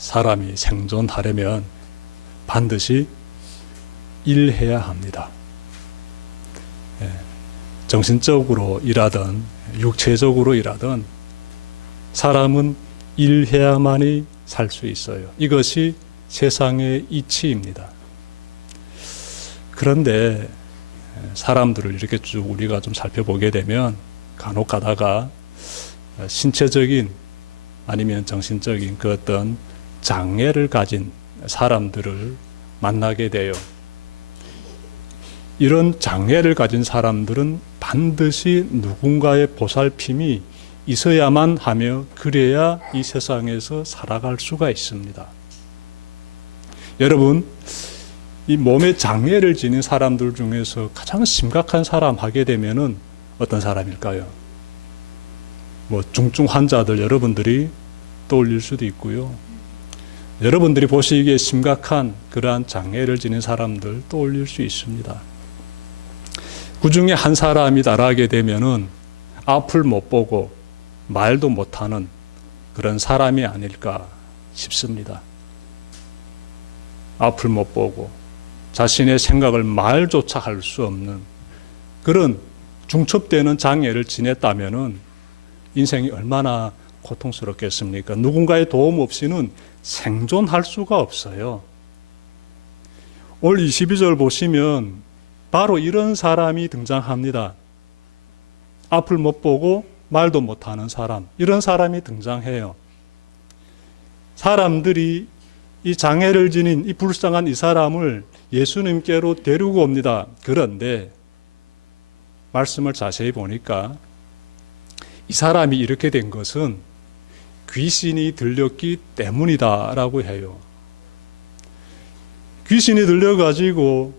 사람이 생존하려면 반드시 일해야 합니다. 정신적으로 일하든 육체적으로 일하든 사람은 일해야만이 살 수 있어요. 이것이 세상의 이치입니다. 그런데 사람들을 이렇게 쭉 우리가 좀 살펴보게 되면 간혹 가다가 신체적인 아니면 정신적인 그 어떤 장애를 가진 사람들을 만나게 돼요. 이런 장애를 가진 사람들은 반드시 누군가의 보살핌이 있어야만 하며 그래야 이 세상에서 살아갈 수가 있습니다. 여러분, 이 몸에 장애를 지닌 사람들 중에서 가장 심각한 사람 하게 되면은 어떤 사람일까요? 중증 환자들 여러분들이 떠올릴 수도 있고요. 여러분들이 보시기에 심각한 그러한 장애를 지닌 사람들 떠올릴 수 있습니다. 그 중에 한 사람이 달하게 되면은 앞을 못 보고 말도 못하는 그런 사람이 아닐까 싶습니다. 앞을 못 보고 자신의 생각을 말조차 할 수 없는 그런 중첩되는 장애를 지냈다면은 인생이 얼마나 고통스럽겠습니까? 누군가의 도움 없이는 생존할 수가 없어요. 오늘 22절 보시면 바로 이런 사람이 등장합니다. 앞을 못 보고 말도 못하는 사람, 이런 사람이 등장해요. 사람들이 이 장애를 지닌 이 불쌍한 이 사람을 예수님께로 데리고 옵니다. 그런데 말씀을 자세히 보니까 이 사람이 이렇게 된 것은 귀신이 들렸기 때문이다라고 해요. 귀신이 들려가지고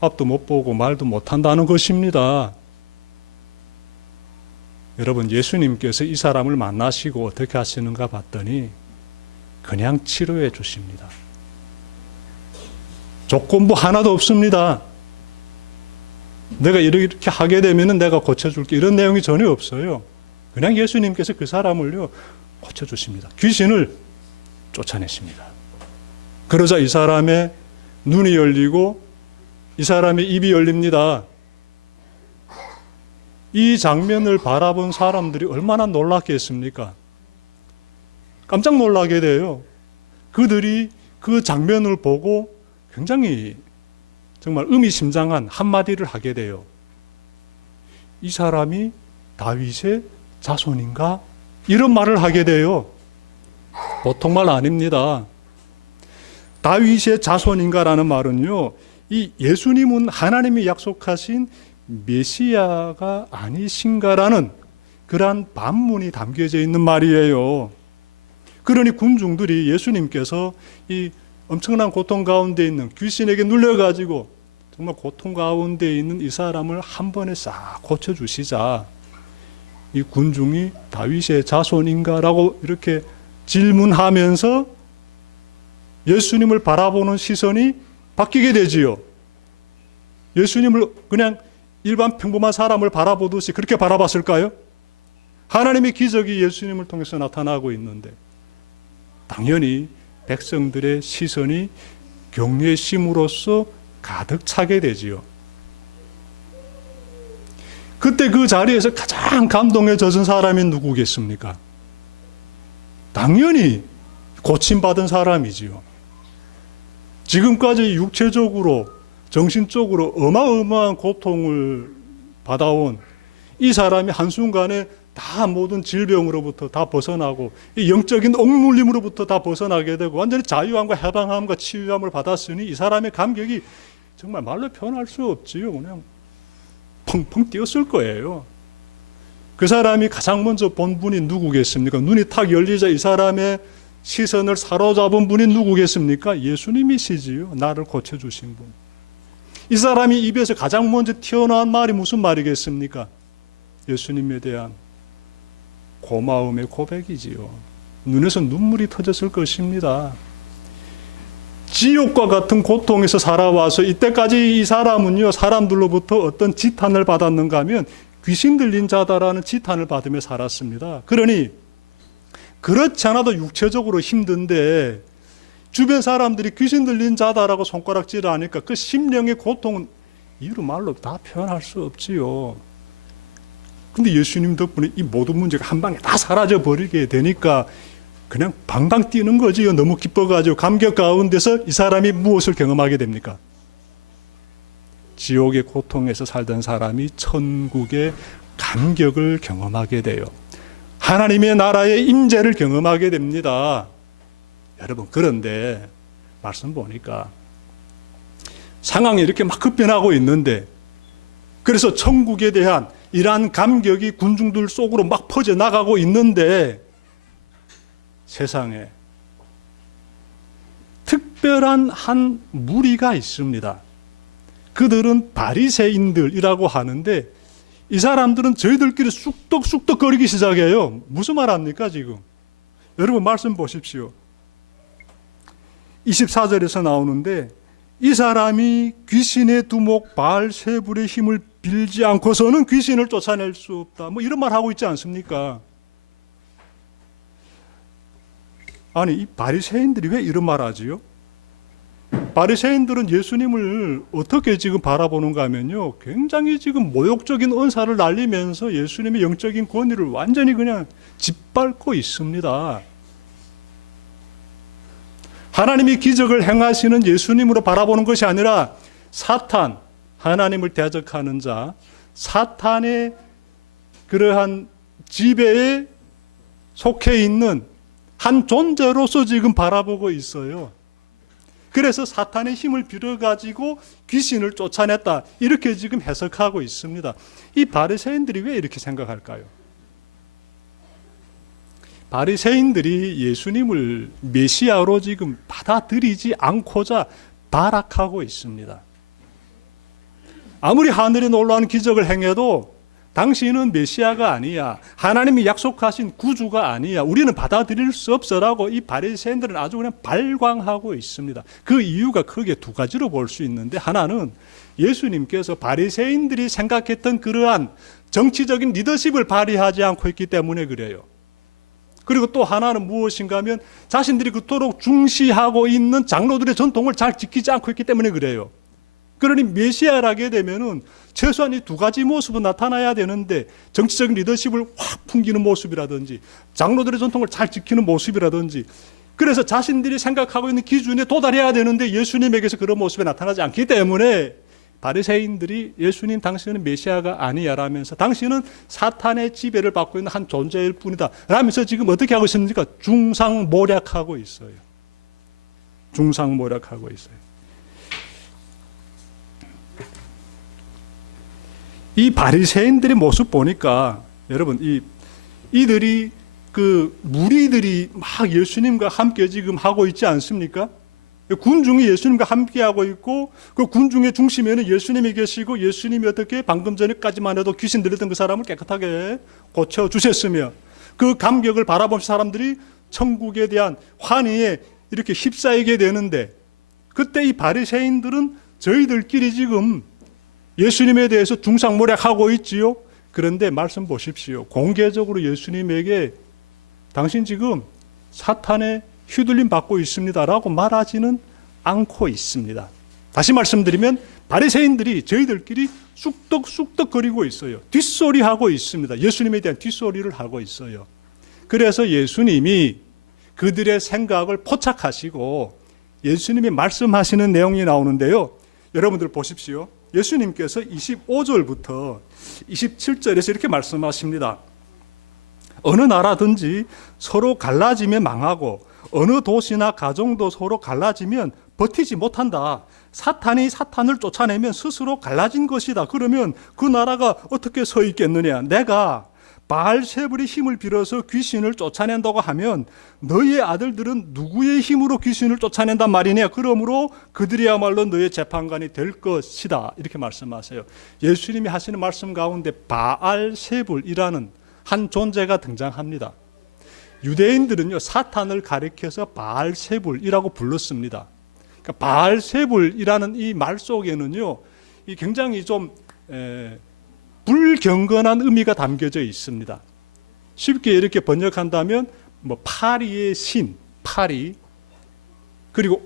앞도 못 보고 말도 못한다는 것입니다. 여러분, 예수님께서 이 사람을 만나시고 어떻게 하시는가 봤더니 그냥 치료해 주십니다. 조건부 하나도 없습니다. 내가 이렇게 하게 되면 내가 고쳐줄게, 이런 내용이 전혀 없어요. 그냥 예수님께서 그 사람을요 고쳐주십니다. 귀신을 쫓아내십니다. 그러자 이 사람의 눈이 열리고 이 사람의 입이 열립니다. 이 장면을 바라본 사람들이 얼마나 놀랐겠습니까? 깜짝 놀라게 돼요. 그들이 그 장면을 보고 굉장히 정말 의미심장한 한마디를 하게 돼요. 이 사람이 다윗의 자손인가? 이런 말을 하게 돼요. 보통 말 아닙니다. 다윗의 자손인가라는 말은요, 이 예수님은 하나님이 약속하신 메시아가 아니신가라는 그러한 반문이 담겨져 있는 말이에요. 그러니 군중들이 예수님께서 이 엄청난 고통 가운데 있는 귀신에게 눌려가지고 정말 고통 가운데 있는 이 사람을 한 번에 싹 고쳐주시자 이 군중이 다윗의 자손인가라고 이렇게 질문하면서 예수님을 바라보는 시선이 바뀌게 되지요. 예수님을 그냥 일반 평범한 사람을 바라보듯이 그렇게 바라봤을까요? 하나님의 기적이 예수님을 통해서 나타나고 있는데 당연히 백성들의 시선이 경외심으로써 가득 차게 되지요. 그때 그 자리에서 가장 감동에 젖은 사람이 누구겠습니까? 당연히 고침받은 사람이지요. 지금까지 육체적으로 정신적으로 어마어마한 고통을 받아온 이 사람이 한순간에 다 모든 질병으로부터 다 벗어나고 이 영적인 억눌림으로부터 다 벗어나게 되고 완전히 자유함과 해방함과 치유함을 받았으니 이 사람의 감격이 정말 말로 표현할 수 없지요. 그냥 펑펑 뛰었을 거예요. 그 사람이 가장 먼저 본 분이 누구겠습니까? 눈이 탁 열리자 이 사람의 시선을 사로잡은 분이 누구겠습니까? 예수님이시지요. 나를 고쳐주신 분. 이 사람이 입에서 가장 먼저 튀어나온 말이 무슨 말이겠습니까? 예수님에 대한 고마움의 고백이지요. 눈에서 눈물이 터졌을 것입니다. 지옥과 같은 고통에서 살아와서 이때까지 이 사람은요, 사람들로부터 어떤 지탄을 받았는가 하면 귀신 들린 자다라는 지탄을 받으며 살았습니다. 그러니 그렇지 않아도 육체적으로 힘든데 주변 사람들이 귀신 들린 자다라고 손가락질을 하니까 그 심령의 고통은 이루 말로 다 표현할 수 없지요. 근데 예수님 덕분에 이 모든 문제가 한 방에 다 사라져 버리게 되니까 그냥 방방 뛰는 거지요. 너무 기뻐가지고 감격 가운데서 이 사람이 무엇을 경험하게 됩니까? 지옥의 고통에서 살던 사람이 천국의 감격을 경험하게 돼요. 하나님의 나라의 임재를 경험하게 됩니다. 여러분, 그런데 말씀 보니까 상황이 이렇게 막 급변하고 있는데, 그래서 천국에 대한 이러한 감격이 군중들 속으로 막 퍼져나가고 있는데 세상에 특별한 한 무리가 있습니다. 그들은 바리새인들이라고 하는데 이 사람들은 저희들끼리 쑥덕쑥덕거리기 시작해요. 무슨 말 합니까 지금? 여러분 말씀 보십시오. 24절에서 나오는데 이 사람이 귀신의 두목 바알세불의 힘을 빌지 않고서는 귀신을 쫓아낼 수 없다. 뭐 이런 말 하고 있지 않습니까? 아니 이 바리새인들이 왜 이런 말 하지요? 바리새인들은 예수님을 어떻게 지금 바라보는가 하면요, 굉장히 지금 모욕적인 언사를 날리면서 예수님의 영적인 권위를 완전히 그냥 짓밟고 있습니다. 하나님이 기적을 행하시는 예수님으로 바라보는 것이 아니라 사탄, 하나님을 대적하는 자, 사탄의 그러한 지배에 속해 있는 한 존재로서 지금 바라보고 있어요. 그래서 사탄의 힘을 빌어가지고 귀신을 쫓아냈다, 이렇게 지금 해석하고 있습니다. 이 바리새인들이 왜 이렇게 생각할까요? 바리새인들이 예수님을 메시아로 지금 받아들이지 않고자 발악하고 있습니다. 아무리 하늘에 놀라운 기적을 행해도 당신은 메시아가 아니야, 하나님이 약속하신 구주가 아니야, 우리는 받아들일 수 없어라고 이 바리새인들은 아주 그냥 발광하고 있습니다. 그 이유가 크게 두 가지로 볼 수 있는데, 하나는 예수님께서 바리새인들이 생각했던 그러한 정치적인 리더십을 발휘하지 않고 있기 때문에 그래요. 그리고 또 하나는 무엇인가 하면 자신들이 그토록 중시하고 있는 장로들의 전통을 잘 지키지 않고 있기 때문에 그래요. 그러니 메시아라게 되면은 최소한 이 두 가지 모습은 나타나야 되는데, 정치적인 리더십을 확 풍기는 모습이라든지 장로들의 전통을 잘 지키는 모습이라든지, 그래서 자신들이 생각하고 있는 기준에 도달해야 되는데 예수님에게서 그런 모습이 나타나지 않기 때문에 바리새인들이 예수님 당신은 메시아가 아니야라면서 당신은 사탄의 지배를 받고 있는 한 존재일 뿐이다 라면서 지금 어떻게 하고 있습니까? 중상모략하고 있어요. 중상모략하고 있어요. 이 바리새인들의 모습 보니까 여러분, 이들이 그 무리들이 막 예수님과 함께 지금 하고 있지 않습니까? 군중이 예수님과 함께 하고 있고, 그 군중의 중심에는 예수님이 계시고, 예수님이 어떻게 방금 전에까지만 해도 귀신 들렸던 그 사람을 깨끗하게 고쳐 주셨으며, 그 감격을 바라보면서 사람들이 천국에 대한 환희에 이렇게 휩싸이게 되는데, 그때 이 바리새인들은 저희들끼리 지금 예수님에 대해서 중상모략하고 있지요. 그런데 말씀 보십시오. 공개적으로 예수님에게 당신 지금 사탄의 휘둘림 받고 있습니다라고 말하지는 않고 있습니다. 다시 말씀드리면 바리새인들이 저희들끼리 쑥덕쑥덕거리고 있어요. 뒷소리하고 있습니다. 예수님에 대한 뒷소리를 하고 있어요. 그래서 예수님이 그들의 생각을 포착하시고 예수님이 말씀하시는 내용이 나오는데요. 여러분들 보십시오. 예수님께서 25절부터 27절에서 이렇게 말씀하십니다. 어느 나라든지 서로 갈라지면 망하고 어느 도시나 가정도 서로 갈라지면 버티지 못한다. 사탄이 사탄을 쫓아내면 스스로 갈라진 것이다. 그러면 그 나라가 어떻게 서 있겠느냐? 내가 바알세불의 힘을 빌어서 귀신을 쫓아낸다고 하면 너희의 아들들은 누구의 힘으로 귀신을 쫓아낸단 말이냐? 그러므로 그들이야말로 너희의 재판관이 될 것이다. 이렇게 말씀하세요. 예수님이 하시는 말씀 가운데 바알세불이라는 한 존재가 등장합니다. 유대인들은요, 사탄을 가리켜서 바알세불이라고 불렀습니다. 그러니까 바알세불이라는 이 말 속에는요, 이 굉장히 좀 불경건한 의미가 담겨져 있습니다. 쉽게 이렇게 번역한다면 뭐 파리의 신, 파리, 그리고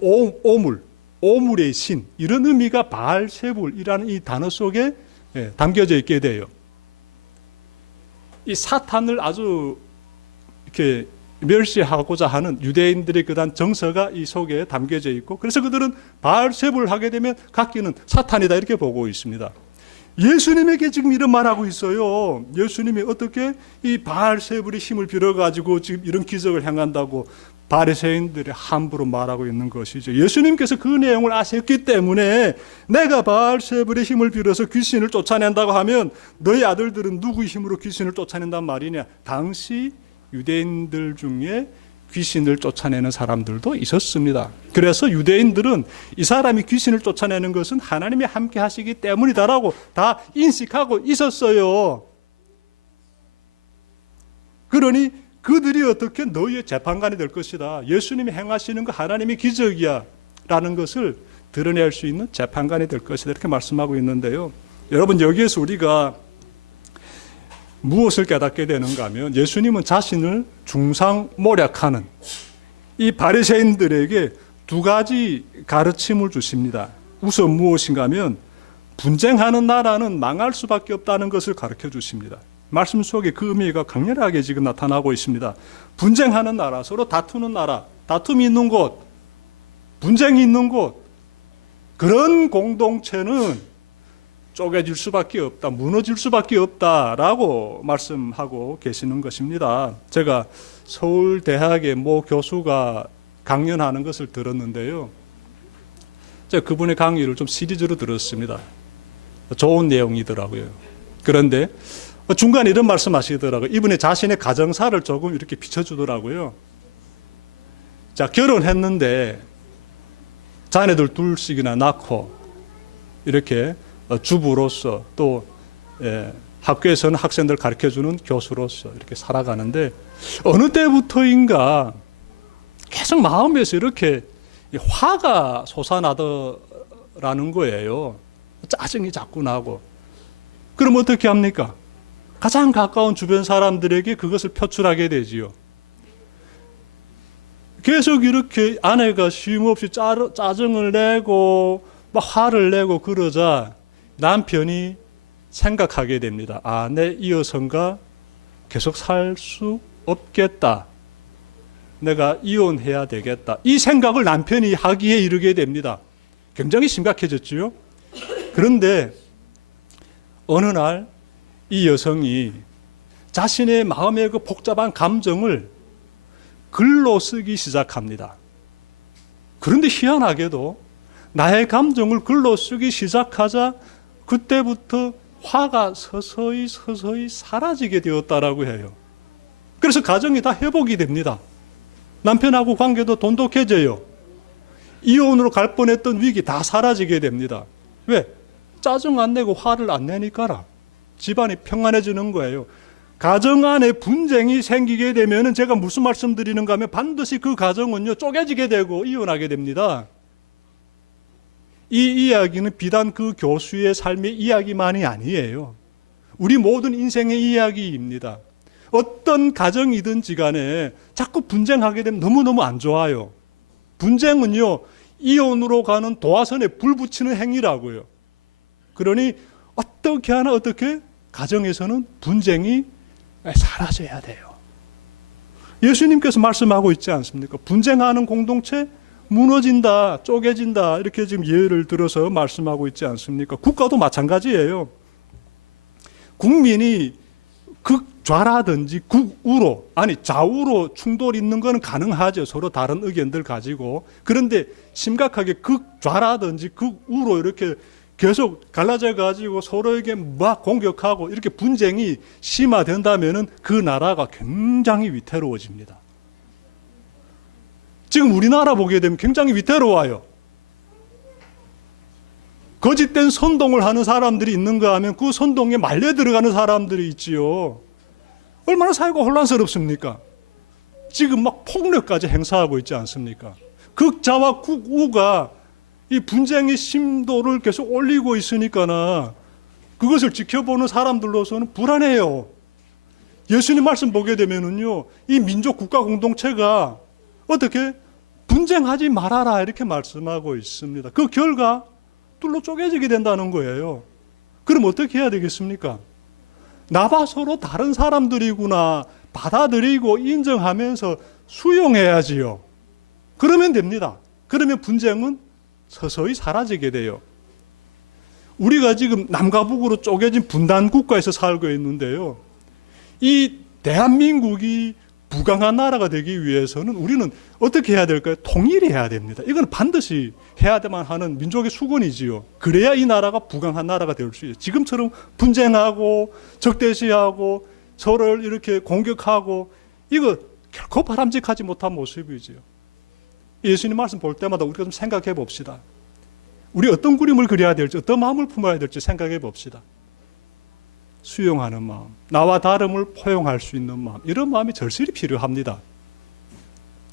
오물의 신, 이런 의미가 바알세불이라는 이 단어 속에 담겨져 있게 돼요. 이 사탄을 아주 이렇게 멸시하고자 하는 유대인들의 그런 정서가 이 속에 담겨져 있고, 그래서 그들은 바알세불을 하게 되면 각기는 사탄이다 이렇게 보고 있습니다. 예수님에게 지금 이런 말하고 있어요. 예수님이 어떻게 이 바알세불의 힘을 빌어가지고 지금 이런 기적을 행한다고 바리새인들이 함부로 말하고 있는 것이죠. 예수님께서 그 내용을 아셨기 때문에 내가 바알세불의 힘을 빌어서 귀신을 쫓아낸다고 하면 너희 아들들은 누구의 힘으로 귀신을 쫓아낸단 말이냐. 당시 유대인들 중에 귀신을 쫓아내는 사람들도 있었습니다. 그래서 유대인들은 이 사람이 귀신을 쫓아내는 것은 하나님이 함께 하시기 때문이다라고 다 인식하고 있었어요. 그러니 그들이 어떻게 너희의 재판관이 될 것이다. 예수님이 행하시는 거 하나님의 기적이야 라는 것을 드러낼 수 있는 재판관이 될 것이다. 이렇게 말씀하고 있는데요. 여러분, 여기에서 우리가 무엇을 깨닫게 되는가 하면 예수님은 자신을 중상모략하는 이 바리새인들에게 두 가지 가르침을 주십니다. 우선 무엇인가 하면 분쟁하는 나라는 망할 수밖에 없다는 것을 가르쳐 주십니다. 말씀 속에 그 의미가 강렬하게 지금 나타나고 있습니다. 분쟁하는 나라, 서로 다투는 나라, 다툼이 있는 곳, 분쟁이 있는 곳, 그런 공동체는 쪼개질 수밖에 없다, 무너질 수밖에 없다라고 말씀하고 계시는 것입니다. 제가 서울대학의 모 교수가 강연하는 것을 들었는데요. 제가 그분의 강의를 좀 시리즈로 들었습니다. 좋은 내용이더라고요. 그런데 중간에 이런 말씀하시더라고요. 이분이 자신의 가정사를 조금 이렇게 비춰주더라고요. 자, 결혼했는데 자녀들 둘씩이나 낳고 이렇게 주부로서 또 학교에서는 학생들 가르쳐주는 교수로서 이렇게 살아가는데 어느 때부터인가 계속 마음에서 이렇게 화가 솟아나더라는 거예요. 짜증이 자꾸 나고. 그럼 어떻게 합니까? 가장 가까운 주변 사람들에게 그것을 표출하게 되지요. 계속 이렇게 아내가 쉼없이 짜증을 내고 막 화를 내고 그러자 남편이 생각하게 됩니다. 아, 내 이 여성과 계속 살 수 없겠다. 내가 이혼해야 되겠다. 이 생각을 남편이 하기에 이르게 됩니다. 굉장히 심각해졌지요. 그런데 어느 날 이 여성이 자신의 마음의 그 복잡한 감정을 글로 쓰기 시작합니다. 그런데 희한하게도 나의 감정을 글로 쓰기 시작하자 그때부터 화가 서서히 사라지게 되었다라고 해요. 그래서 가정이 다 회복이 됩니다. 남편하고 관계도 돈독해져요. 이혼으로 갈 뻔했던 위기 다 사라지게 됩니다. 왜? 짜증 안 내고 화를 안 내니까라. 집안이 평안해지는 거예요. 가정 안에 분쟁이 생기게 되면 제가 무슨 말씀 드리는가 하면 반드시 그 가정은요 쪼개지게 되고 이혼하게 됩니다. 이 이야기는 비단 그 교수의 삶의 이야기만이 아니에요. 우리 모든 인생의 이야기입니다. 어떤 가정이든지 간에 자꾸 분쟁하게 되면 너무너무 안 좋아요. 분쟁은요 이혼으로 가는 도화선에 불 붙이는 행위라고요. 그러니 어떻게 하나 어떻게 가정에서는 분쟁이 사라져야 돼요. 예수님께서 말씀하고 있지 않습니까? 분쟁하는 공동체 무너진다, 쪼개진다 이렇게 지금 예를 들어서 말씀하고 있지 않습니까? 국가도 마찬가지예요. 국민이 극좌라든지 극우로 아니 좌우로 충돌 있는 건 가능하죠. 서로 다른 의견들 가지고. 그런데 심각하게 극좌라든지 극우로 이렇게 계속 갈라져 가지고 서로에게 막 공격하고 이렇게 분쟁이 심화된다면은 그 나라가 굉장히 위태로워집니다. 지금 우리나라 보게 되면 굉장히 위태로워요. 거짓된 선동을 하는 사람들이 있는가 하면 그 선동에 말려 들어가는 사람들이 있지요. 얼마나 사회가 혼란스럽습니까? 지금 막 폭력까지 행사하고 있지 않습니까? 극좌와 극우가 이 분쟁의 심도를 계속 올리고 있으니까나 그것을 지켜보는 사람들로서는 불안해요. 예수님 말씀 보게 되면은요, 이 민족 국가 공동체가 어떻게 분쟁하지 말아라 이렇게 말씀하고 있습니다. 그 결과 둘로 쪼개지게 된다는 거예요. 그럼 어떻게 해야 되겠습니까? 나와 서로 다른 사람들이구나 받아들이고 인정하면서 수용해야지요. 그러면 됩니다. 그러면 분쟁은 서서히 사라지게 돼요. 우리가 지금 남과 북으로 쪼개진 분단 국가에서 살고 있는데요. 이 대한민국이 부강한 나라가 되기 위해서는 우리는 어떻게 해야 될까요? 통일해야 됩니다. 이건 반드시 해야만 하는 민족의 수건이지요. 그래야 이 나라가 부강한 나라가 될 수 있어요. 지금처럼 분쟁하고 적대시하고 서로를 이렇게 공격하고 이거 결코 바람직하지 못한 모습이지요. 예수님 말씀 볼 때마다 우리가 좀 생각해 봅시다. 우리 어떤 그림을 그려야 될지, 어떤 마음을 품어야 될지 생각해 봅시다. 수용하는 마음, 나와 다름을 포용할 수 있는 마음, 이런 마음이 절실히 필요합니다.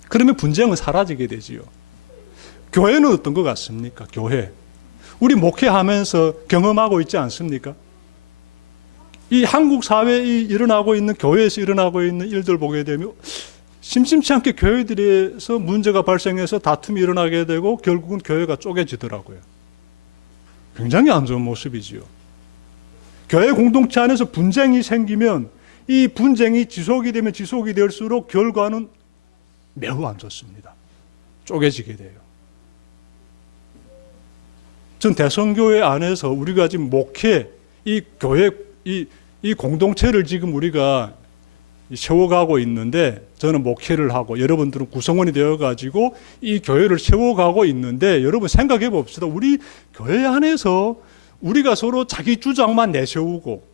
그러면 분쟁은 사라지게 되지요. 교회는 어떤 것 같습니까? 교회. 우리 목회하면서 경험하고 있지 않습니까? 이 한국 사회에 일어나고 있는, 교회에서 일어나고 있는 일들 보게 되면 심심치 않게 교회들에서 문제가 발생해서 다툼이 일어나게 되고 결국은 교회가 쪼개지더라고요. 굉장히 안 좋은 모습이지요. 교회 공동체 안에서 분쟁이 생기면 이 분쟁이 지속이 되면 지속이 될수록 결과는 매우 안 좋습니다. 쪼개지게 돼요. 전 대성교회 안에서 우리가 지금 목회, 이 교회, 이 공동체를 지금 우리가 세워가고 있는데, 저는 목회를 하고 여러분들은 구성원이 되어가지고 이 교회를 세워가고 있는데, 여러분 생각해 봅시다. 우리 교회 안에서 우리가 서로 자기 주장만 내세우고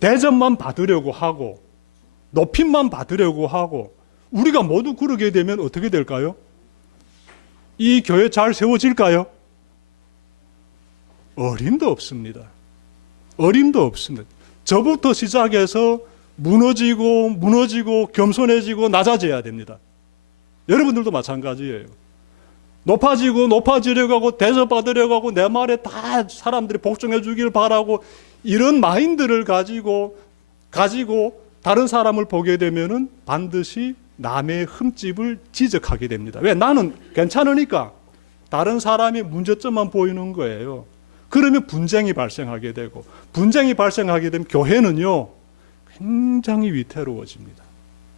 대접만 받으려고 하고 높임만 받으려고 하고 우리가 모두 그러게 되면 어떻게 될까요? 이 교회 잘 세워질까요? 어림도 없습니다. 어림도 없습니다. 저부터 시작해서 무너지고 겸손해지고 낮아져야 됩니다. 여러분들도 마찬가지예요. 높아지려고 하고 대접받으려고 하고 내 말에 다 사람들이 복종해 주길 바라고 이런 마인드를 가지고 다른 사람을 보게 되면은 반드시 남의 흠집을 지적하게 됩니다. 왜? 나는 괜찮으니까 다른 사람의 문제점만 보이는 거예요. 그러면 분쟁이 발생하게 되고, 분쟁이 발생하게 되면 교회는요 굉장히 위태로워집니다.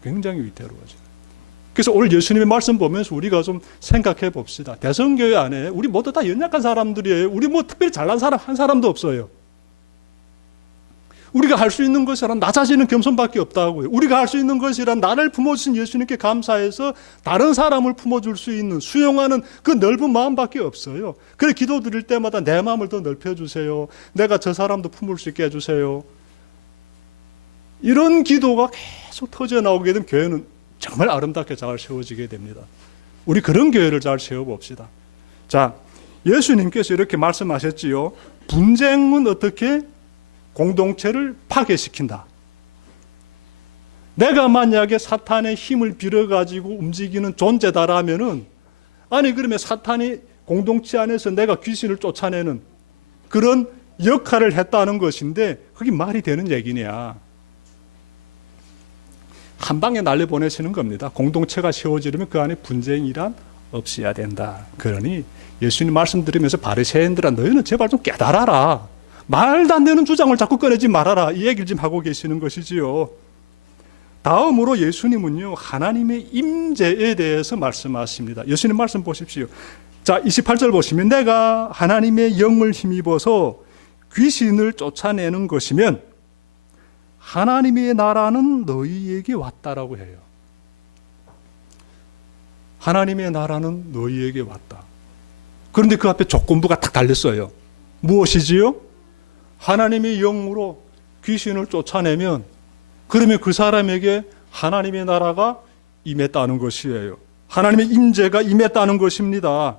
굉장히 위태로워집니다. 그래서 오늘 예수님의 말씀 보면서 우리가 좀 생각해 봅시다. 대성교회 안에 우리 모두 다 연약한 사람들이에요. 우리 뭐 특별히 잘난 사람 한 사람도 없어요. 우리가 할 수 있는 것이란 나 자신은 겸손밖에 없다고요. 우리가 할 수 있는 것이란 나를 품어주신 예수님께 감사해서 다른 사람을 품어줄 수 있는, 수용하는 그 넓은 마음밖에 없어요. 그래 기도 드릴 때마다 내 마음을 더 넓혀주세요. 내가 저 사람도 품을 수 있게 해주세요. 이런 기도가 계속 터져나오게 되면 교회는 정말 아름답게 잘 세워지게 됩니다. 우리 그런 교회를 잘 세워봅시다. 자, 예수님께서 이렇게 말씀하셨지요. 분쟁은 어떻게 공동체를 파괴시킨다. 내가 만약에 사탄의 힘을 빌어가지고 움직이는 존재다라면은, 아니 그러면 사탄이 공동체 안에서 내가 귀신을 쫓아내는 그런 역할을 했다는 것인데 그게 말이 되는 얘기냐. 한 방에 날려보내시는 겁니다. 공동체가 세워지려면 그 안에 분쟁이란 없어야 된다. 그러니 예수님 말씀 들으면서 바리새인들아 너희는 제발 좀 깨달아라. 말도 안 되는 주장을 자꾸 꺼내지 말아라. 이 얘기를 지금 하고 계시는 것이지요. 다음으로 예수님은요 하나님의 임재에 대해서 말씀하십니다. 예수님 말씀 보십시오. 자, 28절 보시면 내가 하나님의 영을 힘입어서 귀신을 쫓아내는 것이면 하나님의 나라는 너희에게 왔다라고 해요. 하나님의 나라는 너희에게 왔다. 그런데 그 앞에 조건부가 딱 달렸어요. 무엇이지요? 하나님의 영으로 귀신을 쫓아내면 그러면 그 사람에게 하나님의 나라가 임했다는 것이에요. 하나님의 임재가 임했다는 것입니다.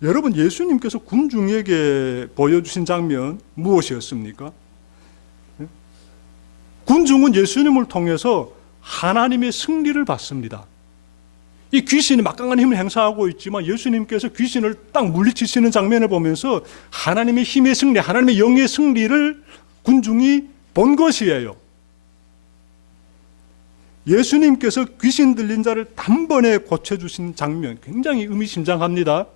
여러분 예수님께서 군중에게 보여주신 장면 무엇이었습니까? 군중은 예수님을 통해서 하나님의 승리를 받습니다. 이 귀신이 막강한 힘을 행사하고 있지만 예수님께서 귀신을 딱 물리치시는 장면을 보면서 하나님의 힘의 승리, 하나님의 영의 승리를 군중이 본 것이에요. 예수님께서 귀신 들린 자를 단번에 고쳐주신 장면 굉장히 의미심장합니다.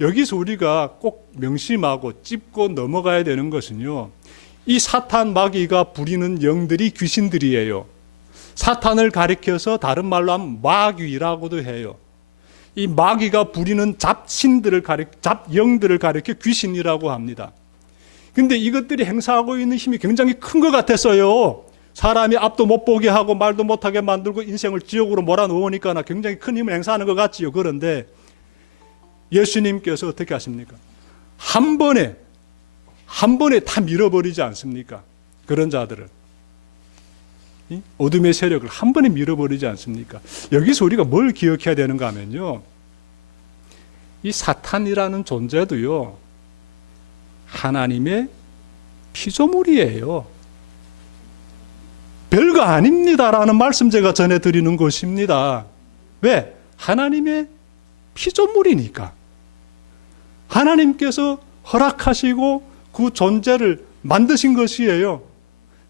여기서 우리가 꼭 명심하고 짚고 넘어가야 되는 것은요, 이 사탄 마귀가 부리는 영들이 귀신들이에요. 사탄을 가리켜서 다른 말로 하면 마귀라고도 해요. 이 마귀가 부리는 잡영들을 가리켜 귀신이라고 합니다. 근데 이것들이 행사하고 있는 힘이 굉장히 큰 것 같았어요. 사람이 앞도 못 보게 하고 말도 못하게 만들고 인생을 지옥으로 몰아넣으니까 굉장히 큰 힘을 행사하는 것 같지요. 그런데 예수님께서 어떻게 하십니까? 한 번에 다 밀어버리지 않습니까? 그런 자들을. 어둠의 세력을 한 번에 밀어버리지 않습니까? 여기서 우리가 뭘 기억해야 되는가 하면요, 이 사탄이라는 존재도요, 하나님의 피조물이에요. 별거 아닙니다라는 말씀 제가 전해드리는 것입니다. 왜? 하나님의 피조물이니까. 하나님께서 허락하시고 그 존재를 만드신 것이에요.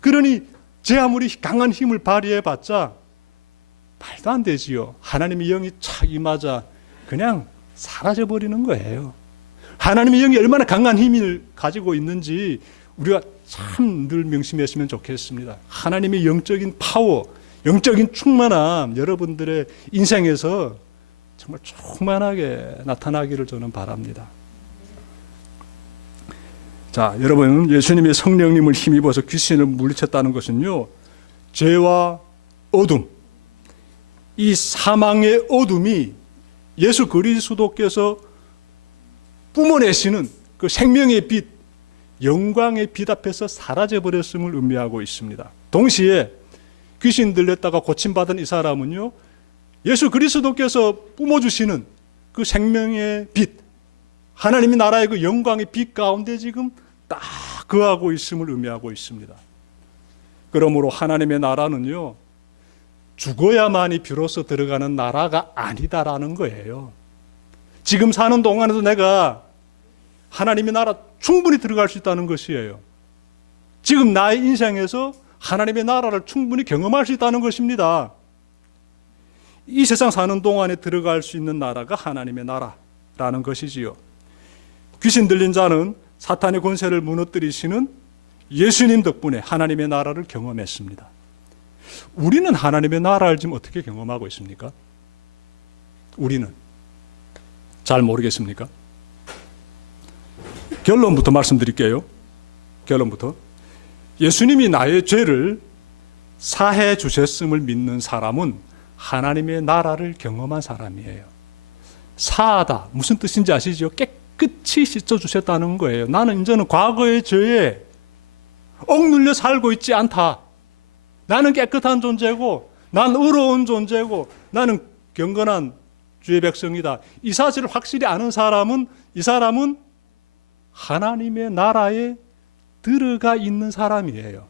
그러니 제 아무리 강한 힘을 발휘해봤자 말도 안 되지요. 하나님의 영이 착 임하자 그냥 사라져버리는 거예요. 하나님의 영이 얼마나 강한 힘을 가지고 있는지 우리가 참 늘 명심했으면 좋겠습니다. 하나님의 영적인 파워, 영적인 충만함 여러분들의 인생에서 정말 충만하게 나타나기를 저는 바랍니다. 자, 여러분, 예수님의 성령님을 힘입어서 귀신을 물리쳤다는 것은요, 죄와 어둠, 이 사망의 어둠이 예수 그리스도께서 뿜어내시는 그 생명의 빛, 영광의 빛 앞에서 사라져버렸음을 의미하고 있습니다. 동시에 귀신 들렸다가 고침받은 이 사람은요, 예수 그리스도께서 뿜어주시는 그 생명의 빛, 하나님의 나라의 그 영광의 빛 가운데 지금 딱 거하고 있음을 의미하고 있습니다. 그러므로 하나님의 나라는요, 죽어야만이 비로소 들어가는 나라가 아니다라는 거예요. 지금 사는 동안에도 내가 하나님의 나라 충분히 들어갈 수 있다는 것이에요. 지금 나의 인생에서 하나님의 나라를 충분히 경험할 수 있다는 것입니다. 이 세상 사는 동안에 들어갈 수 있는 나라가 하나님의 나라라는 것이지요. 귀신 들린 자는 사탄의 권세를 무너뜨리시는 예수님 덕분에 하나님의 나라를 경험했습니다. 우리는 하나님의 나라를 지금 어떻게 경험하고 있습니까? 우리는 잘 모르겠습니까? 결론부터 말씀드릴게요. 결론부터. 예수님이 나의 죄를 사해 주셨음을 믿는 사람은 하나님의 나라를 경험한 사람이에요. 사하다 무슨 뜻인지 아시죠? 깨끗이 씻어주셨다는 거예요. 나는 이제는 과거의 죄에 억눌려 살고 있지 않다. 나는 깨끗한 존재고 난 의로운 존재고 나는 경건한 주의 백성이다. 이 사실을 확실히 아는 사람은 이 사람은 하나님의 나라에 들어가 있는 사람이에요.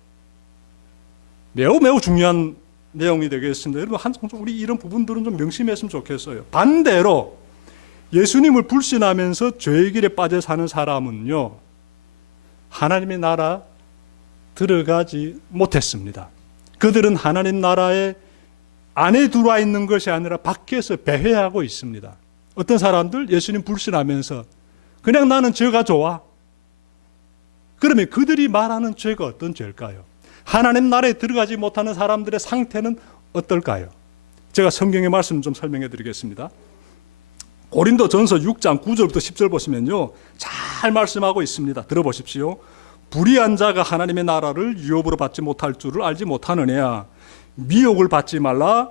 매우 중요한 내용이 되겠습니다. 여러분, 우리 이런 부분들은 좀 명심했으면 좋겠어요. 반대로 예수님을 불신하면서 죄의 길에 빠져 사는 사람은요, 하나님의 나라 들어가지 못했습니다. 그들은 하나님 나라에 안에 들어와 있는 것이 아니라 밖에서 배회하고 있습니다. 어떤 사람들 예수님 불신하면서 그냥 나는 죄가 좋아. 그러면 그들이 말하는 죄가 어떤 죄일까요? 하나님 나라에 들어가지 못하는 사람들의 상태는 어떨까요? 제가 성경의 말씀 좀 설명해 드리겠습니다. 고린도전서 6장 9절부터 10절 보시면요, 잘 말씀하고 있습니다. 들어보십시오. 불의한 자가 하나님의 나라를 유업으로 받지 못할 줄을 알지 못하느냐. 미혹을 받지 말라.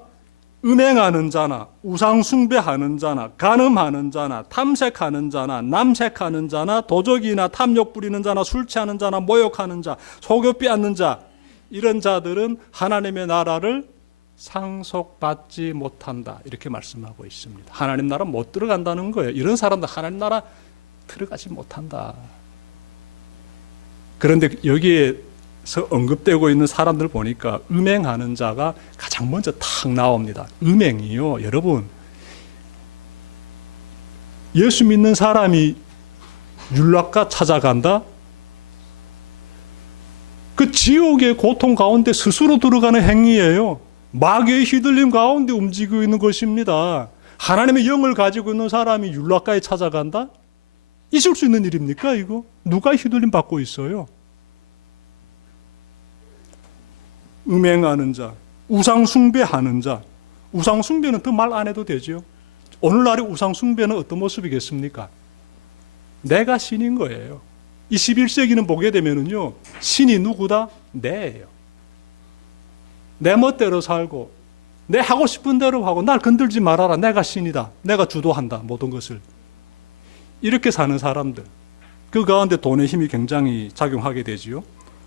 음행하는 자나 우상 숭배하는 자나 간음하는 자나 탐색하는 자나 남색하는 자나 도적이나 탐욕 부리는 자나 술 취하는 자나 모욕하는 자 속여 빼앗는 자, 이런 자들은 하나님의 나라를 상속받지 못한다, 이렇게 말씀하고 있습니다. 하나님 나라 못 들어간다는 거예요. 이런 사람들 하나님 나라 들어가지 못한다. 그런데 여기에서 언급되고 있는 사람들 보니까 음행하는 자가 가장 먼저 탁 나옵니다. 음행이요, 여러분, 예수 믿는 사람이 율락과 찾아간다? 그 지옥의 고통 가운데 스스로 들어가는 행위예요. 마귀의 휘둘림 가운데 움직이고 있는 것입니다. 하나님의 영을 가지고 있는 사람이 율락가에 찾아간다? 있을 수 있는 일입니까 이거? 누가 휘둘림 받고 있어요? 음행하는 자, 우상 숭배하는 자. 우상 숭배는 더 말 안 해도 되죠. 오늘날의 우상 숭배는 어떤 모습이겠습니까? 내가 신인 거예요. 21세기는 보게 되면은요, 신이 누구다? 내예요. 내 멋대로 살고, 내 하고 싶은 대로 하고, 날 건들지 말아라. 내가 신이다. 내가 주도한다. 모든 것을. 이렇게 사는 사람들. 그 가운데 돈의 힘이 굉장히 작용하게 되지요.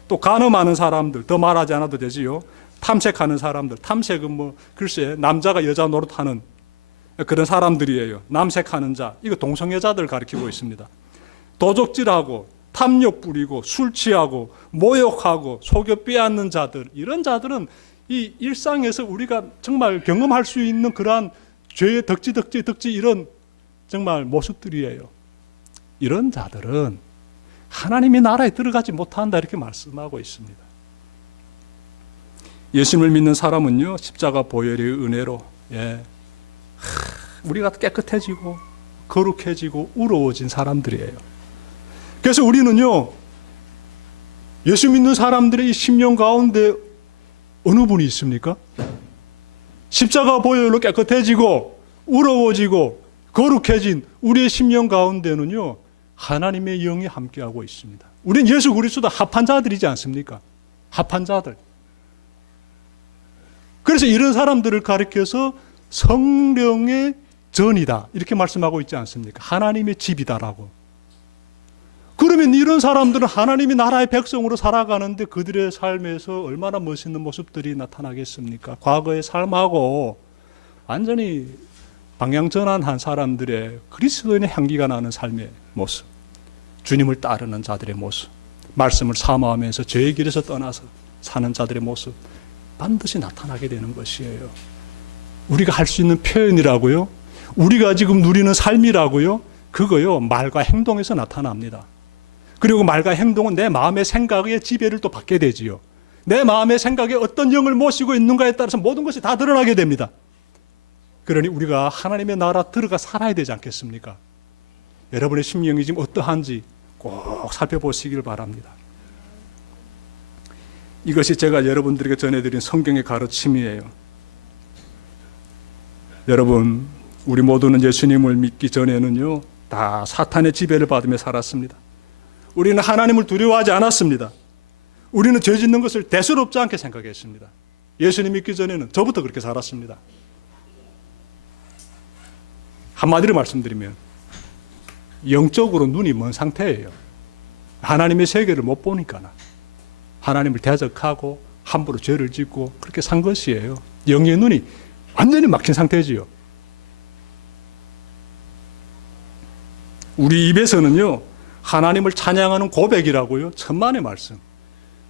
또 간음하는 사람들, 더 말하지 않아도 되지요. 탐색하는 사람들, 탐색은 뭐 글쎄 남자가 여자 노릇하는 그런 사람들이에요. 남색하는 자, 이거 동성애자들 가리키고 있습니다. 도적질하고 탐욕 부리고 술 취하고 모욕하고 속여 빼앗는 자들, 이런 자들은 이 일상에서 우리가 정말 경험할 수 있는 그러한 죄의 덕지 이런 정말 모습들이에요. 이런 자들은 하나님의 나라에 들어가지 못한다 이렇게 말씀하고 있습니다. 예수님을 믿는 사람은요, 십자가 보혈의 은혜로 우리가 깨끗해지고 거룩해지고 우러워진 사람들이에요. 그래서 우리는요, 예수 믿는 사람들의 이 심령 가운데 어느 분이 있습니까? 십자가 보혈로 깨끗해지고 우러워지고 거룩해진 우리의 심령 가운데는요, 하나님의 영이 함께하고 있습니다. 우리는 예수 그리스도 합한 자들이지 않습니까? 합한 자들. 그래서 이런 사람들을 가리켜서 성령의 전이다 이렇게 말씀하고 있지 않습니까? 하나님의 집이다라고. 그러면 이런 사람들은 하나님의 나라의 백성으로 살아가는데 그들의 삶에서 얼마나 멋있는 모습들이 나타나겠습니까? 과거의 삶하고 완전히 방향 전환한 사람들의 그리스도인의 향기가 나는 삶의 모습, 주님을 따르는 자들의 모습, 말씀을 사모하면서 죄의 길에서 떠나서 사는 자들의 모습, 반드시 나타나게 되는 것이에요. 우리가 할 수 있는 표현이라고요, 우리가 지금 누리는 삶이라고요, 그거요 말과 행동에서 나타납니다. 그리고 말과 행동은 내 마음의 생각의 지배를 또 받게 되지요. 내 마음의 생각에 어떤 영을 모시고 있는가에 따라서 모든 것이 다 드러나게 됩니다. 그러니 우리가 하나님의 나라 들어가 살아야 되지 않겠습니까? 여러분의 심령이 지금 어떠한지 꼭 살펴보시길 바랍니다. 이것이 제가 여러분들에게 전해드린 성경의 가르침이에요. 여러분, 우리 모두는 예수님을 믿기 전에는요, 다 사탄의 지배를 받으며 살았습니다. 우리는 하나님을 두려워하지 않았습니다. 우리는 죄 짓는 것을 대수롭지 않게 생각했습니다. 예수님 믿기 전에는 저부터 그렇게 살았습니다. 한마디로 말씀드리면 영적으로 눈이 먼 상태예요. 하나님의 세계를 못 보니까 하나님을 대적하고 함부로 죄를 짓고 그렇게 산 것이에요. 영의 눈이 완전히 막힌 상태지요. 우리 입에서는요, 하나님을 찬양하는 고백이라고요, 천만의 말씀.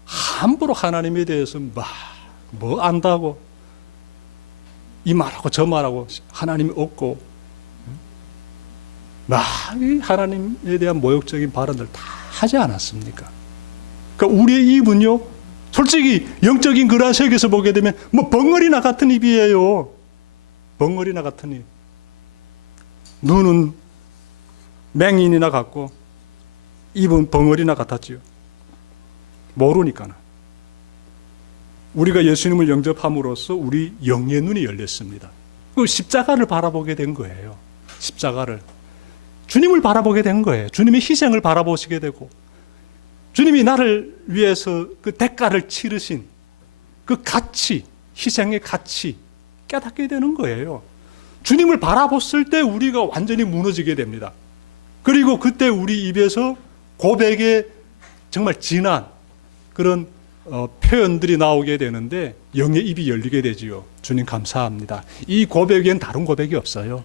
함부로 하나님에 대해서 뭐 안다고 이 말하고 저 말하고 하나님이 없고 하나님에 대한 모욕적인 발언들 다 하지 않았습니까? 그러니까 우리의 입은요, 솔직히 영적인 그러한 세계에서 보게 되면 뭐 벙어리나 같은 입이에요. 벙어리나 같은 입. 눈은 맹인이나 같고 입은 벙어리나 같았지요. 모르니까는. 우리가 예수님을 영접함으로써 우리 영의 눈이 열렸습니다. 그 십자가를 바라보게 된 거예요. 십자가를. 주님을 바라보게 된 거예요. 주님의 희생을 바라보시게 되고, 주님이 나를 위해서 그 대가를 치르신 그 가치, 희생의 가치 깨닫게 되는 거예요. 주님을 바라봤을 때 우리가 완전히 무너지게 됩니다. 그리고 그때 우리 입에서 고백의 정말 진한 그런 표현들이 나오게 되는데 영의 입이 열리게 되지요. 주님 감사합니다. 이 고백엔 다른 고백이 없어요.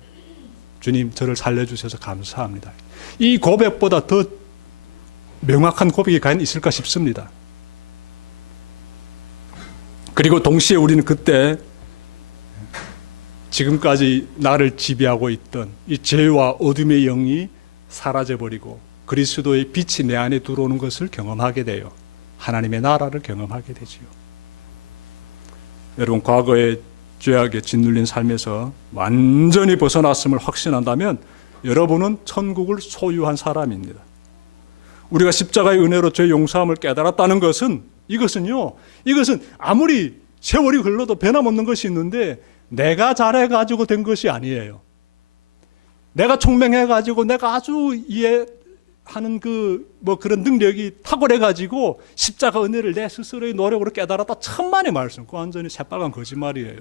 주님 저를 살려주셔서 감사합니다. 이 고백보다 더 명확한 고백이 과연 있을까 싶습니다. 그리고 동시에 우리는 그때 지금까지 나를 지배하고 있던 이 죄와 어둠의 영이 사라져버리고 그리스도의 빛이 내 안에 들어오는 것을 경험하게 돼요. 하나님의 나라를 경험하게 되지요. 여러분 과거의 죄악에 짓눌린 삶에서 완전히 벗어났음을 확신한다면 여러분은 천국을 소유한 사람입니다. 우리가 십자가의 은혜로 죄 용서함을 깨달았다는 것은 이것은 아무리 세월이 흘러도 변함없는 것이 있는데 내가 잘해가지고 된 것이 아니에요. 내가 총명해가지고 내가 아주 이해하는 그런 능력이 탁월해가지고 십자가 은혜를 내 스스로의 노력으로 깨달았다. 천만의 말씀. 그 완전히 새빨간 거짓말이에요.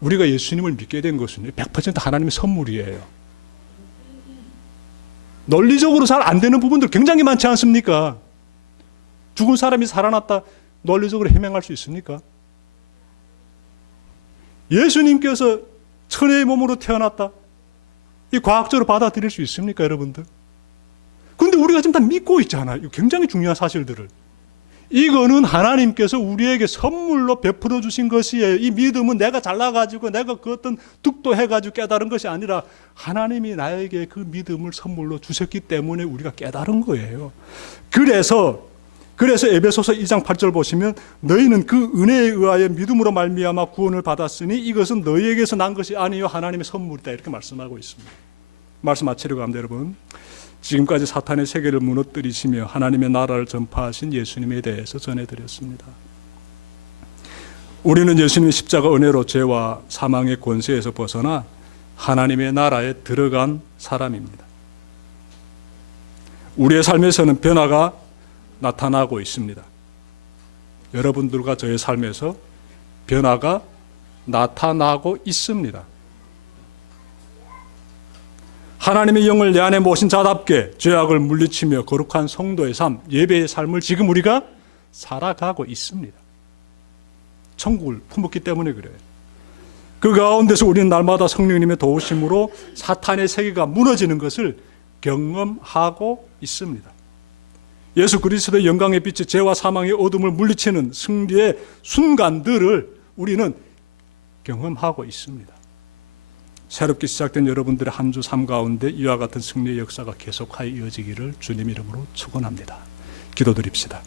우리가 예수님을 믿게 된 것은 100% 하나님의 선물이에요. 논리적으로 잘 안 되는 부분들 굉장히 많지 않습니까? 죽은 사람이 살아났다 논리적으로 해명할 수 있습니까? 예수님께서 천의 몸으로 태어났다. 이 과학적으로 받아들일 수 있습니까, 여러분들? 그런데 우리가 지금 다 믿고 있잖아요. 이거 굉장히 중요한 사실들을. 이거는 하나님께서 우리에게 선물로 베풀어 주신 것이에요. 이 믿음은 내가 잘나가지고 내가 그 어떤 득도해가지고 깨달은 것이 아니라 하나님이 나에게 그 믿음을 선물로 주셨기 때문에 우리가 깨달은 거예요. 그래서 에베소서 2장 8절 보시면 너희는 그 은혜에 의하여 믿음으로 말미암아 구원을 받았으니 이것은 너희에게서 난 것이 아니요 하나님의 선물이다 이렇게 말씀하고 있습니다. 말씀 마치려고 합니다. 여러분, 지금까지 사탄의 세계를 무너뜨리시며 하나님의 나라를 전파하신 예수님에 대해서 전해드렸습니다. 우리는 예수님의 십자가 은혜로 죄와 사망의 권세에서 벗어나 하나님의 나라에 들어간 사람입니다. 우리의 삶에서는 변화가 나타나고 있습니다. 여러분들과 저의 삶에서 변화가 나타나고 있습니다. 하나님의 영을 내 안에 모신 자답게 죄악을 물리치며 거룩한 성도의 삶, 예배의 삶을 지금 우리가 살아가고 있습니다. 천국을 품었기 때문에 그래요. 그 가운데서 우리는 날마다 성령님의 도우심으로 사탄의 세계가 무너지는 것을 경험하고 있습니다. 예수 그리스도의 영광의 빛이 죄와 사망의 어둠을 물리치는 승리의 순간들을 우리는 경험하고 있습니다. 새롭게 시작된 여러분들의 한 주 삶 가운데 이와 같은 승리의 역사가 계속하여 이어지기를 주님 이름으로 축원합니다. 기도드립시다.